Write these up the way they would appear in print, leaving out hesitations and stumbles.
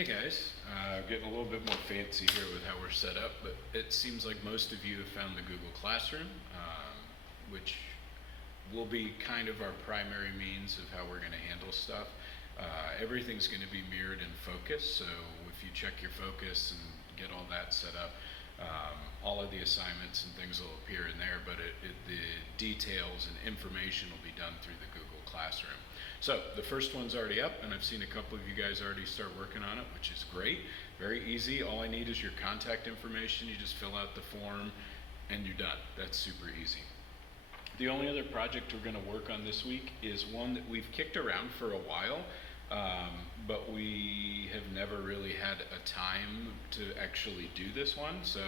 Hey guys, getting a little bit more fancy here with how we're set up, but it seems like most of you have found the Google Classroom, which will be kind of our primary means of how we're going to handle stuff. Everything's going to be mirrored in focus, so if you check your focus and get all that set up, all of the assignments and things will appear in there, but the details and information will be done through the Google Classroom. So the first one's already up, and I've seen a couple of you guys already start working on it, which is great. Very easy. All I need is your contact information. You just fill out the form, and you're done. That's super easy. The only other project we're going to work on this week is one that we've kicked around for a while, but we have never really had a time to actually do this one. So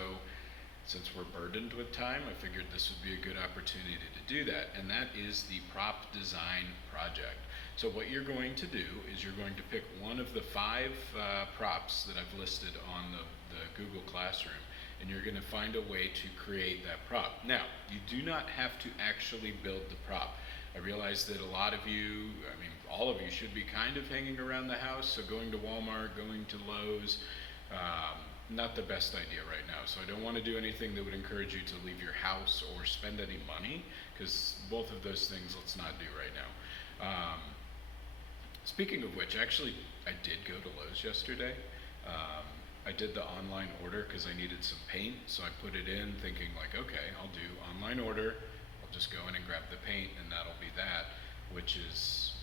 since we're burdened with time, I figured this would be a good opportunity to do that, and that is the prop design project. So what you're going to do is you're going to pick one of the 5 props that I've listed on the Google Classroom, and you're going to find a way to create that prop. Now, you do not have to actually build the prop. I realize that a lot of you, all of you should be kind of hanging around the house, so going to Walmart, going to Lowe's, not the best idea right now. So I don't want to do anything that would encourage you to leave your house or spend any money, because both of those things let's not do right now. Speaking of which, actually, I did go to Lowe's yesterday. I did the online order because I needed some paint, so I put it in thinking like, okay, I'll do online order. I'll just go in and grab the paint, and that'll be that, which is,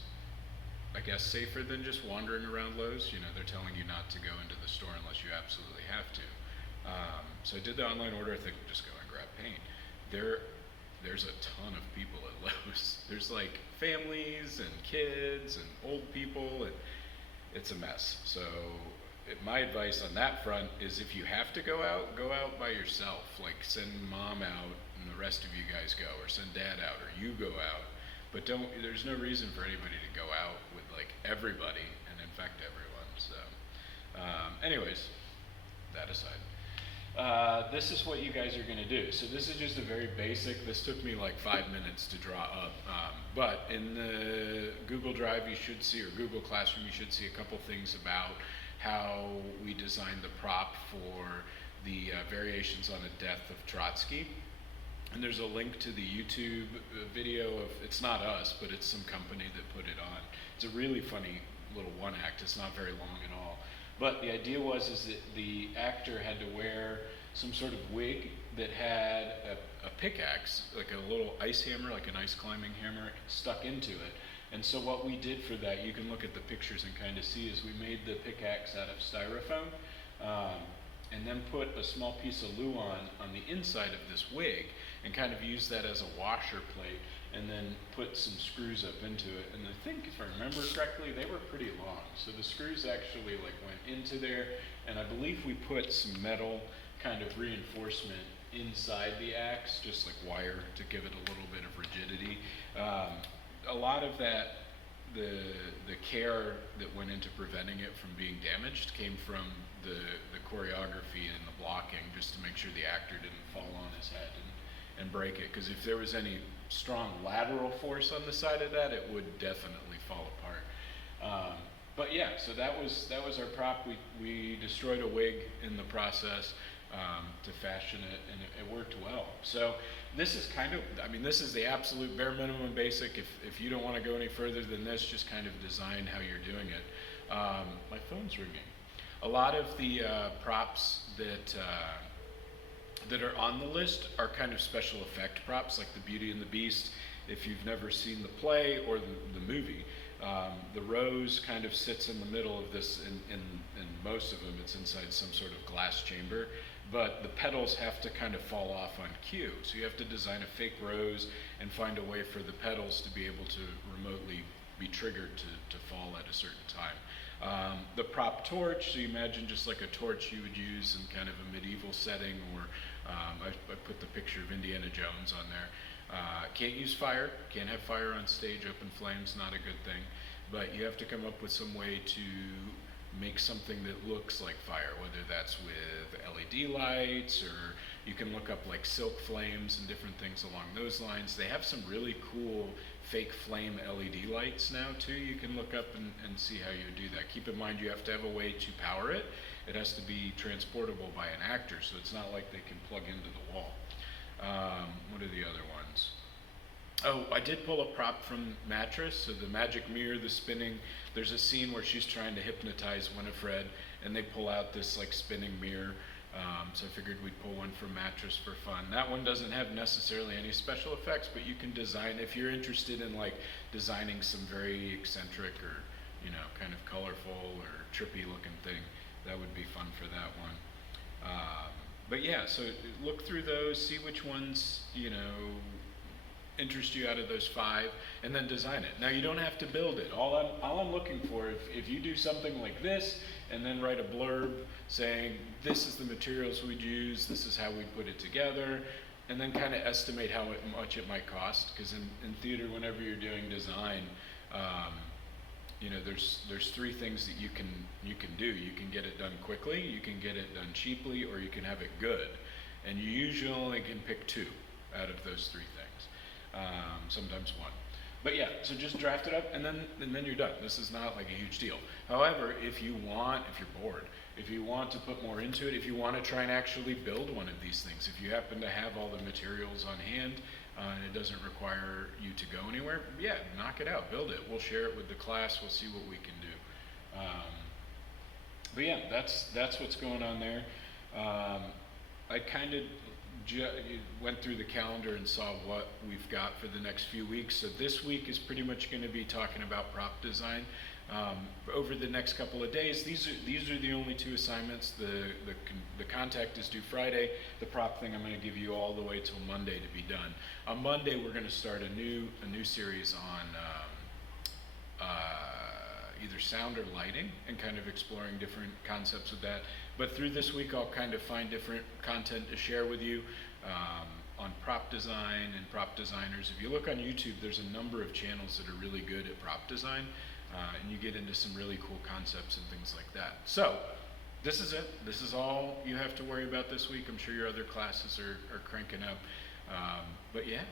I guess, safer than just wandering around Lowe's. You know, they're telling you not to go into the store unless you absolutely have to. So I did the online order. I think I'll just go and grab paint. There's a ton of people at Lowe's. There's like families and kids and old people, and it's a mess. So my advice on that front is if you have to go out by yourself. Like send mom out and the rest of you guys go, or send dad out, or you go out. But there's no reason for anybody to go out with like everybody and infect everyone. So anyways, that aside. This is what you guys are going to do. So this is just a very basic, this took me like 5 minutes to draw up, but in the Google Drive you should see, or Google Classroom, you should see a couple things about how we designed the prop for the variations on the death of Trotsky. And there's a link to the YouTube video of, it's not us, but it's some company that put it on. It's a really funny little one act, it's not very long at all. But the idea is that the actor had to wear some sort of wig that had a pickaxe, like a little ice hammer, like an ice climbing hammer, stuck into it. And so what we did for that, you can look at the pictures and kind of see, is we made the pickaxe out of styrofoam, and then put a small piece of Luan on the inside of this wig and kind of used that as a washer plate, and then put some screws up into it. And I think, if I remember correctly, they were pretty long. So the screws actually like went into there, and I believe we put some metal kind of reinforcement inside the axe, just like wire to give it a little bit of rigidity. A lot of that, the care that went into preventing it from being damaged came from the choreography and the blocking, just to make sure the actor didn't fall on his head and break it, because if there was any strong lateral force on the side of that, it would definitely fall apart. But yeah, so that was our prop. We destroyed a wig in the process to fashion it, and it worked well. So this is kind of, this is the absolute bare minimum basic. If you don't want to go any further than this, just kind of design how you're doing it. My phone's ringing. A lot of the props that are on the list are kind of special effect props, like the Beauty and the Beast. If you've never seen the play or the movie, the rose kind of sits in the middle of this, in most of them it's inside some sort of glass chamber, but the petals have to kind of fall off on cue. So you have to design a fake rose and find a way for the petals to be able to remotely be triggered to fall at a certain time. The prop torch, so you imagine just like a torch you would use in kind of a medieval setting, or I put the picture of Indiana Jones on there. Can't use fire, can't have fire on stage, open flames, not a good thing, but you have to come up with some way to make something that looks like fire, whether that's with LED lights, or you can look up like silk flames and different things along those lines. They have some really cool fake flame LED lights now too. You can look up and see how you do that. Keep in mind you have to have a way to power it. It has to be transportable by an actor, so it's not like they can plug into the wall. What are the other ones? Oh, I did pull a prop from Mattress, so the magic mirror, the spinning. There's a scene where she's trying to hypnotize Winifred, and they pull out this like spinning mirror. So I figured we'd pull one from Mattress for fun. That one doesn't have necessarily any special effects, but you can design, if you're interested in like designing some very eccentric or, you know, kind of colorful or trippy looking thing, that would be fun for that one. But yeah, so look through those, see which ones, you know, interest you out of those 5, and then design it. Now you don't have to build it. All I'm looking for, if you do something like this, and then write a blurb saying, this is the materials we'd use, this is how we'd put it together, and then kind of estimate how much it might cost, because in theater, whenever you're doing design, you know, there's 3 things that you can do. You can get it done quickly, you can get it done cheaply, or you can have it good. And you usually only can pick 2 out of those 3 things, sometimes 1. But yeah, so just draft it up, and then you're done. This is not like a huge deal. However, if you're bored, if you want to put more into it, if you want to try and actually build one of these things, if you happen to have all the materials on hand, and it doesn't require you to go anywhere, yeah, knock it out, build it. We'll share it with the class, we'll see what we can do. But yeah, that's what's going on there. I kind of went through the calendar and saw what we've got for the next few weeks. So this week is pretty much going to be talking about prop design. Over the next couple of days, these are the only 2 assignments. The contact is due Friday. The prop thing I'm going to give you all the way till Monday to be done. On Monday, we're going to start a new series on either sound or lighting, and kind of exploring different concepts with that. But through this week, I'll kind of find different content to share with you on prop design and prop designers. If you look on YouTube, there's a number of channels that are really good at prop design, and you get into some really cool concepts and things like that. So this is it. This is all you have to worry about this week. I'm sure your other classes are cranking up. But yeah,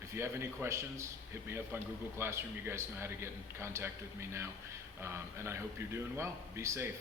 if you have any questions, hit me up on Google Classroom. You guys know how to get in contact with me now. And I hope you're doing well. Be safe.